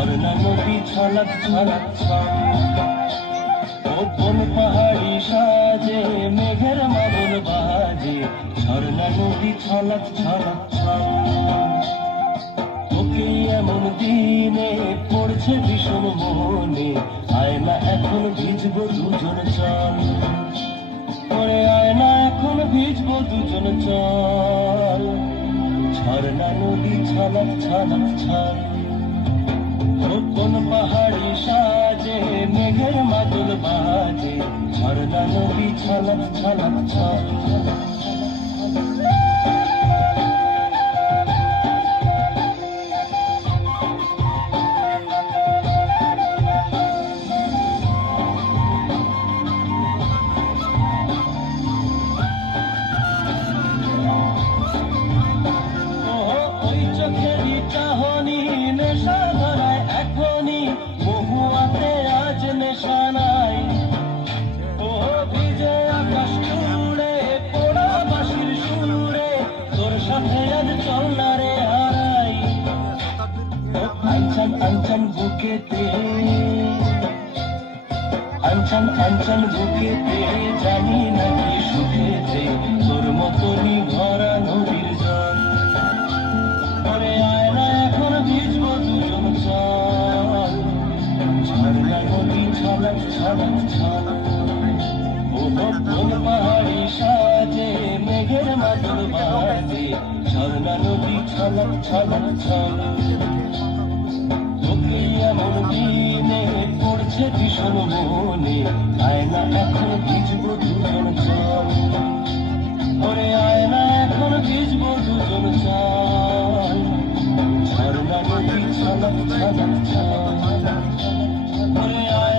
ঝর্ণা নদী ছলক ছলক ছল। কোন পাহাড়ি সাজে মেঘের মাদল বাজে, ঝর্ণা নদী ছলক ছলক ছল। তোকে এমন দিনে পড়ছে ভীষণ মনে, আয় না এখন ভিজবো দুজন চল। পরে আয় না এখন ভিজবো দুজন চল। ঝর্ণা নদী ছলক ছলক ছল। কোন পাহাড়ি সাজে মেঘের মাদল বাজে, ঝর্ণা নদী ছলক ছলক ছল। ওই চোখেরই চাহনি নেশা ধরায় এখনই, মহুয়াতে আজ নেশা নাই। ও ভিজে আকাশ জুড়ে পোড়া বাঁশির সুরে, তোর সাথে আজ চল না রে হারাই। আনচান আনচান বুকেতে, আনচান আনচান বুকেতে, জানি নাকি সুখেতে তোর মতনই ভরা নদীর জল। পরে আয় না এখন ভিজবো দুজন চল। ঝর্ণা নদী ছলক ছলক ছল। কোন পাহাড়ি সাজে মেঘের মাদল বাজে, ঝর্ণা নদী ছলক ছলক ছল। তোকে এমন দিনে পড়ছে ভীষণ মনে, আয় না এখন ভিজবো দুজন চল। ওরে আয় না এখন ভিজবো দুজন চল। ঝর্ণা নদী ছলক ছলক ছল। ওরে আয়